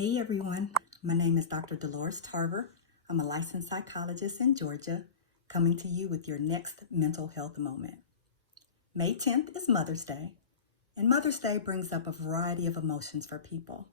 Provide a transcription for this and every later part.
Hey everyone, my name is Dr. Dolores Tarver. I'm a licensed psychologist in Georgia, coming to you with your next mental health moment. May 10th is Mother's Day, and Mother's Day brings up a variety of emotions for people.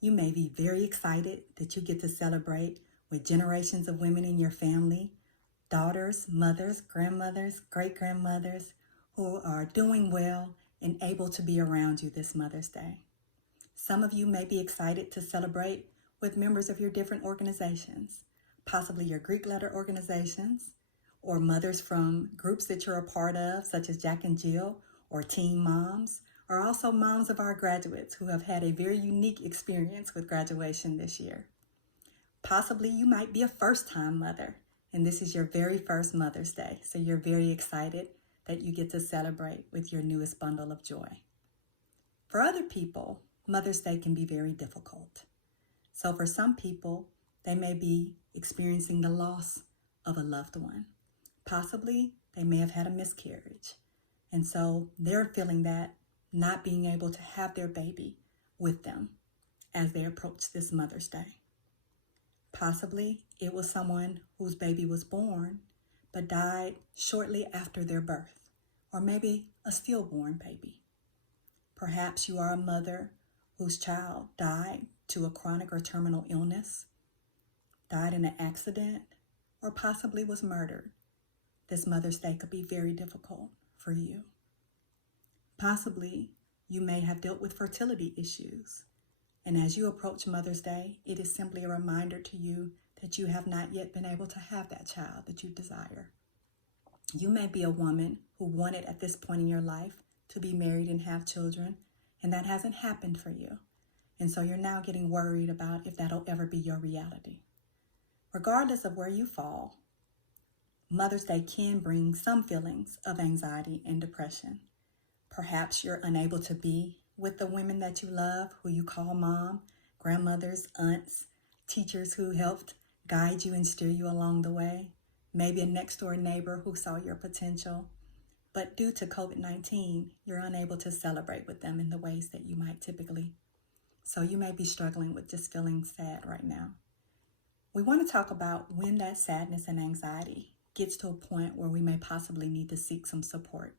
You may be very excited that you get to celebrate with generations of women in your family, daughters, mothers, grandmothers, great-grandmothers, who are doing well and able to be around you this Mother's Day. Some of you may be excited to celebrate with members of your different organizations, possibly your Greek letter organizations, or mothers from groups that you're a part of, such as Jack and Jill or Teen Moms, or also moms of our graduates who have had a very unique experience with graduation this year. Possibly you might be a first-time mother, and this is your very first Mother's Day, so you're very excited that you get to celebrate with your newest bundle of joy. For other people, Mother's Day can be very difficult. So for some people, they may be experiencing the loss of a loved one. Possibly they may have had a miscarriage. And so they're feeling that not being able to have their baby with them as they approach this Mother's Day. Possibly it was someone whose baby was born but died shortly after their birth, or maybe a stillborn baby. Perhaps you are a mother whose child died to a chronic or terminal illness, died in an accident, or possibly was murdered. This Mother's Day could be very difficult for you. Possibly you may have dealt with fertility issues, and as you approach Mother's Day, it is simply a reminder to you that you have not yet been able to have that child that you desire. You may be a woman who wanted at this point in your life to be married and have children, and that hasn't happened for you. And so you're now getting worried about if that'll ever be your reality. Regardless of where you fall, Mother's Day can bring some feelings of anxiety and depression. Perhaps you're unable to be with the women that you love, who you call mom, grandmothers, aunts, teachers who helped guide you and steer you along the way, maybe a next door neighbor who saw your potential. But due to COVID-19, you're unable to celebrate with them in the ways that you might typically. So you may be struggling with just feeling sad right now. We want to talk about when that sadness and anxiety gets to a point where we may possibly need to seek some support.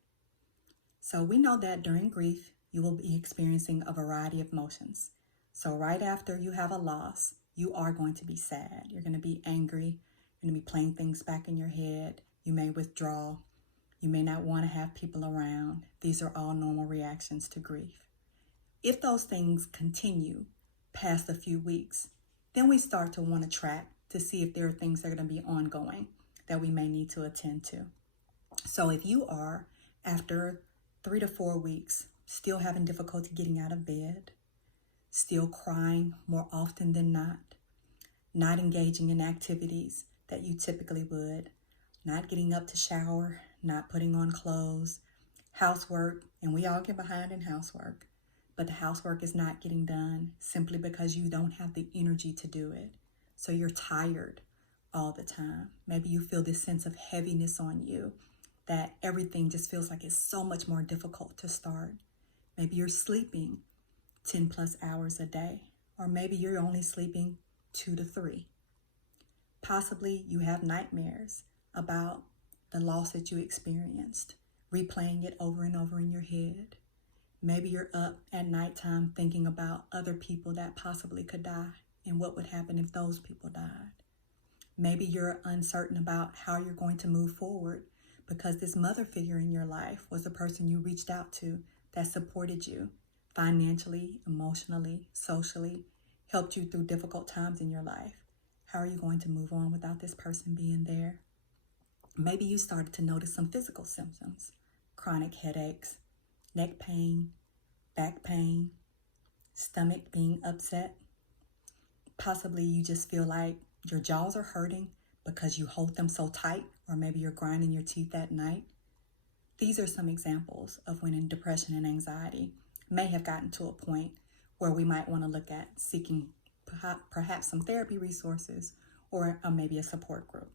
So we know that during grief, you will be experiencing a variety of emotions. So right after you have a loss, you are going to be sad. You're going to be angry. You're going to be playing things back in your head. You may withdraw. You may not want to have people around. These are all normal reactions to grief. If those things continue past a few weeks, then we start to want to track to see if there are things that are going to be ongoing that we may need to attend to. So if you are, after 3 to 4 weeks, still having difficulty getting out of bed, still crying more often than not engaging in activities that you typically would, not getting up to shower, not putting on clothes, housework, and we all get behind in housework, but the housework is not getting done simply because you don't have the energy to do it. So you're tired all the time. Maybe you feel this sense of heaviness on you, that everything just feels like it's so much more difficult to start. Maybe you're sleeping 10 plus hours a day, or maybe you're only sleeping 2 to 3. Possibly you have nightmares about the loss that you experienced, replaying it over and over in your head. Maybe you're up at nighttime thinking about other people that possibly could die and what would happen if those people died. Maybe you're uncertain about how you're going to move forward because this mother figure in your life was the person you reached out to that supported you financially, emotionally, socially, helped you through difficult times in your life. How are you going to move on without this person being there? Maybe you started to notice some physical symptoms, chronic headaches, neck pain, back pain, stomach being upset. Possibly you just feel like your jaws are hurting because you hold them so tight, or maybe you're grinding your teeth at night. These are some examples of when depression and anxiety may have gotten to a point where we might want to look at seeking perhaps some therapy resources or maybe a support group.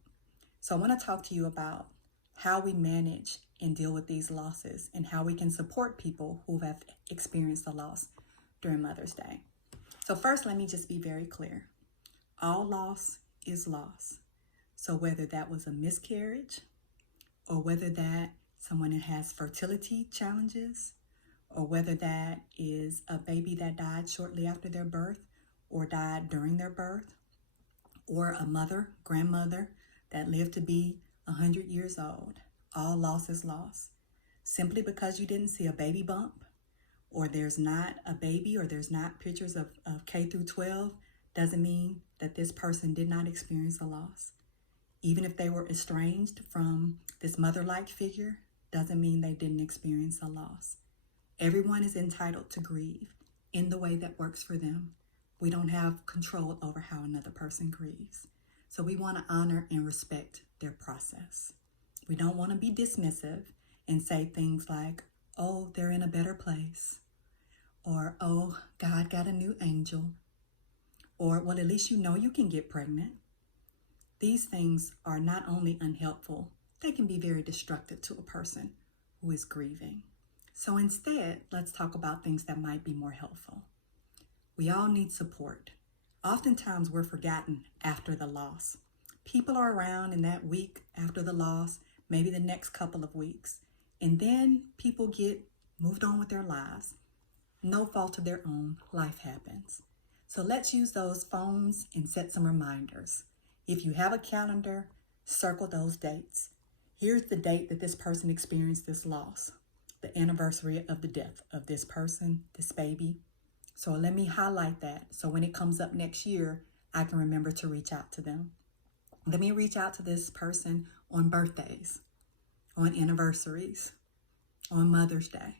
So I want to talk to you about how we manage and deal with these losses and how we can support people who have experienced a loss during Mother's Day. So first, let me just be very clear. All loss is loss. So whether that was a miscarriage, or whether that someone that has fertility challenges, or whether that is a baby that died shortly after their birth or died during their birth, or a mother, grandmother that lived to be 100 years old, all loss is loss. Simply because you didn't see a baby bump, or there's not a baby, or there's not pictures of K through 12, doesn't mean that this person did not experience a loss. Even if they were estranged from this mother-like figure, doesn't mean they didn't experience a loss. Everyone is entitled to grieve in the way that works for them. We don't have control over how another person grieves. So we want to honor and respect their process. We don't want to be dismissive and say things like, oh, they're in a better place, or, oh, God got a new angel, or, well, at least you know you can get pregnant. These things are not only unhelpful, they can be very destructive to a person who is grieving. So instead, let's talk about things that might be more helpful. We all need support. Oftentimes we're forgotten after the loss. People are around in that week after the loss, maybe the next couple of weeks, and then people get moved on with their lives. No fault of their own, life happens. So let's use those phones and set some reminders. If you have a calendar, circle those dates. Here's the date that this person experienced this loss, the anniversary of the death of this person, this baby. So let me highlight that. So when it comes up next year, I can remember to reach out to them. Let me reach out to this person on birthdays, on anniversaries, on Mother's Day.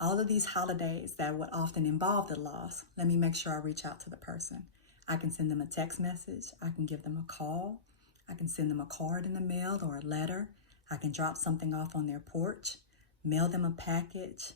All of these holidays that would often involve the loss, let me make sure I reach out to the person. I can send them a text message. I can give them a call. I can send them a card in the mail or a letter. I can drop something off on their porch, mail them a package.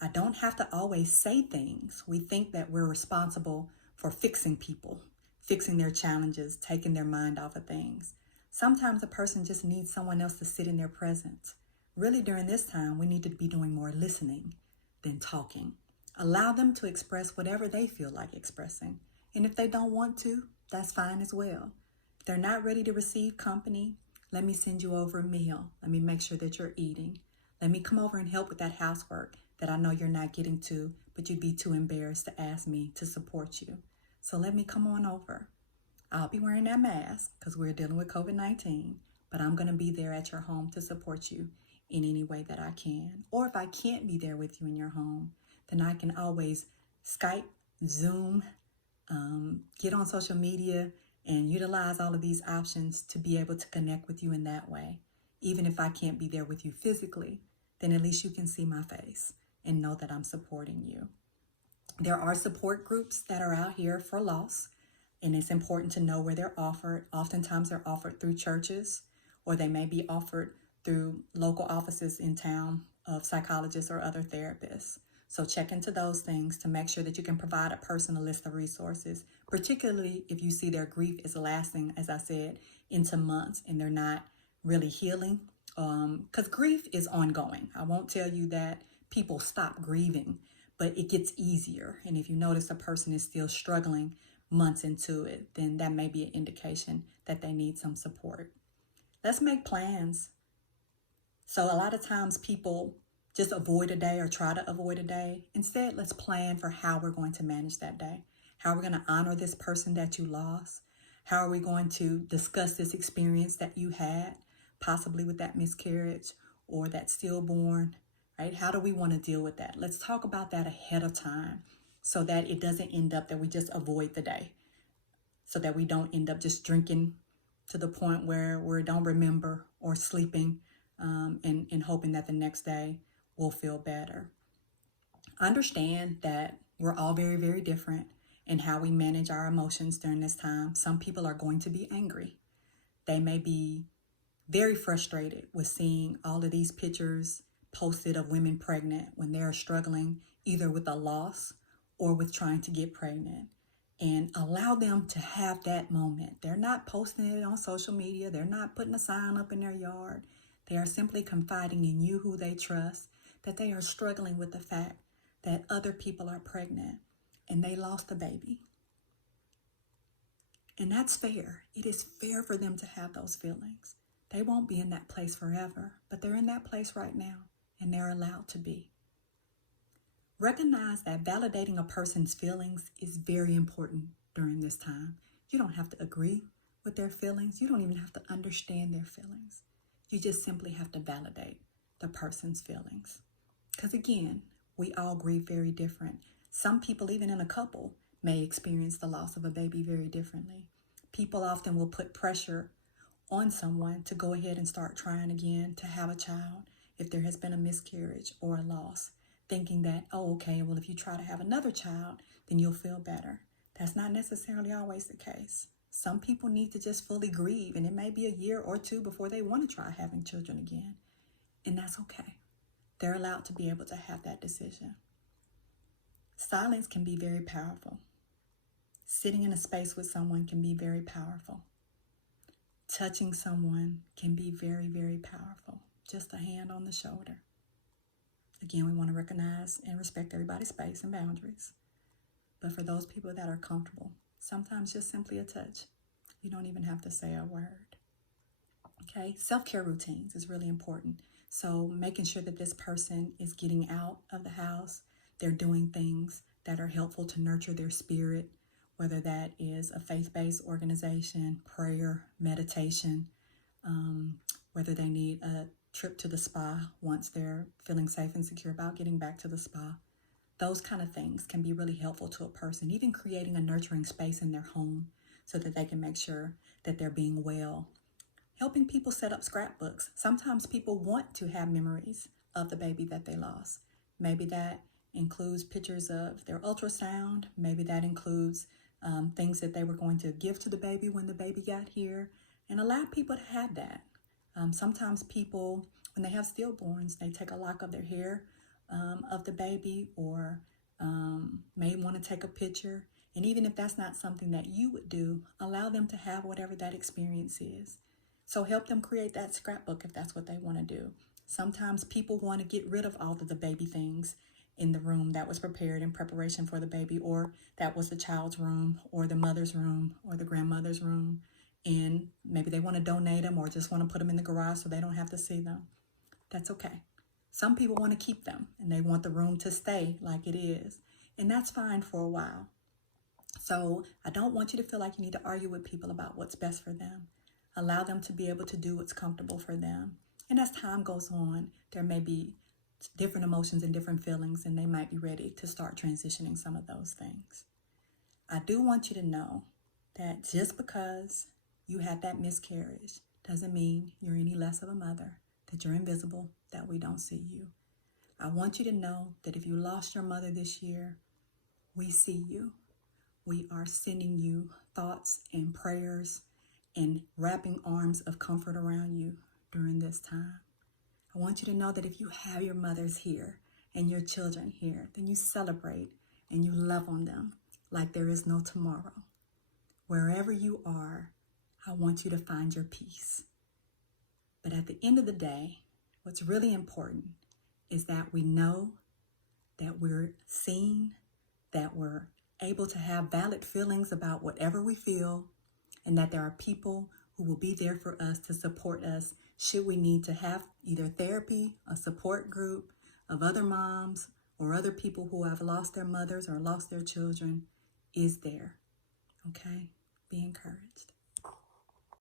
I don't have to always say things. We think that we're responsible for fixing people, fixing their challenges, taking their mind off of things. Sometimes a person just needs someone else to sit in their presence. Really, during this time, we need to be doing more listening than talking. Allow them to express whatever they feel like expressing. And if they don't want to, that's fine as well. If they're not ready to receive company, let me send you over a meal. Let me make sure that you're eating. Let me come over and help with that housework that I know you're not getting to, but you'd be too embarrassed to ask me to support you. So let me come on over. I'll be wearing that mask because we're dealing with COVID-19, but I'm going to be there at your home to support you in any way that I can. Or if I can't be there with you in your home, then I can always Skype, Zoom, get on social media and utilize all of these options to be able to connect with you in that way. Even if I can't be there with you physically, then at least you can see my face and know that I'm supporting you. There are support groups that are out here for loss, and it's important to know where they're offered. Oftentimes they're offered through churches, or they may be offered through local offices in town of psychologists or other therapists. So check into those things to make sure that you can provide a person a list of resources, particularly if you see their grief is lasting, as I said, into months and they're not really healing. Because grief is ongoing. I won't tell you that people stop grieving, but it gets easier. And if you notice a person is still struggling months into it, then that may be an indication that they need some support. Let's make plans. So a lot of times people just avoid a day or try to avoid a day. Instead, let's plan for how we're going to manage that day. How we're going to honor this person that you lost. How are we going to discuss this experience that you had, possibly with that miscarriage or that stillborn, right? How do we want to deal with that? Let's talk about that ahead of time so that it doesn't end up that we just avoid the day, so that we don't end up just drinking to the point where we don't remember or sleeping and hoping that the next day we'll feel better. Understand that we're all very, very different in how we manage our emotions during this time. Some people are going to be angry. They may be very frustrated with seeing all of these pictures posted of women pregnant when they're struggling either with a loss or with trying to get pregnant. And allow them to have that moment. They're not posting it on social media. They're not putting a sign up in their yard. They are simply confiding in you, who they trust, that they are struggling with the fact that other people are pregnant. and they lost a baby. And that's fair. It is fair for them to have those feelings. They won't be in that place forever, but they're in that place right now, and they're allowed to be. Recognize that validating a person's feelings is very important during this time. You don't have to agree with their feelings. You don't even have to understand their feelings. You just simply have to validate the person's feelings. Because again, we all grieve very different. Some people, even in a couple, may experience the loss of a baby very differently. People often will put pressure on someone to go ahead and start trying again to have a child if there has been a miscarriage or a loss, thinking that, oh, okay, well, if you try to have another child, then you'll feel better. That's not necessarily always the case. Some people need to just fully grieve, and it may be a year or two before they want to try having children again, and that's okay. They're allowed to be able to have that decision. Silence can be very powerful. Sitting in a space with someone can be very powerful. Touching someone can be very, very powerful. Just a hand on the shoulder. Again, we want to recognize and respect everybody's space and boundaries. But for those people that are comfortable, sometimes just simply a touch. You don't even have to say a word. Okay, self-care routines is really important. So making sure that this person is getting out of the house, they're doing things that are helpful to nurture their spirit, whether that is a faith-based organization, prayer, meditation, whether they need a trip to the spa once they're feeling safe and secure about getting back to the spa. Those kind of things can be really helpful to a person, even creating a nurturing space in their home so that they can make sure that they're being well. Helping people set up scrapbooks. Sometimes people want to have memories of the baby that they lost. Maybe that includes pictures of their ultrasound. Maybe that includes things that they were going to give to the baby when the baby got here. And allow people to have that. Sometimes people, when they have stillborns, they take a lock of their hair of the baby, or may want to take a picture. And even if that's not something that you would do, allow them to have whatever that experience is. So help them create that scrapbook if that's what they want to do. Sometimes people want to get rid of all of the baby things in the room that was prepared in preparation for the baby, or that was the child's room, or the mother's room, or the grandmother's room. And maybe they want to donate them or just want to put them in the garage so they don't have to see them. That's okay. Some people want to keep them and they want the room to stay like it is. And that's fine for a while. So I don't want you to feel like you need to argue with people about what's best for them. Allow them to be able to do what's comfortable for them. And as time goes on, there may be different emotions and different feelings, and they might be ready to start transitioning some of those things. I do want you to know that just because you had that miscarriage doesn't mean you're any less of a mother, that you're invisible, that we don't see you. I want you to know that if you lost your mother this year, we see you. We are sending you thoughts and prayers and wrapping arms of comfort around you during this time. I want you to know that if you have your mothers here and your children here, then you celebrate and you love on them like there is no tomorrow. Wherever you are, I want you to find your peace. But at the end of the day, what's really important is that we know that we're seen, that we're able to have valid feelings about whatever we feel, and that there are people who will be there for us to support us should we need to have either therapy, a support group of other moms or other people who have lost their mothers or lost their children is there. Okay? Be encouraged.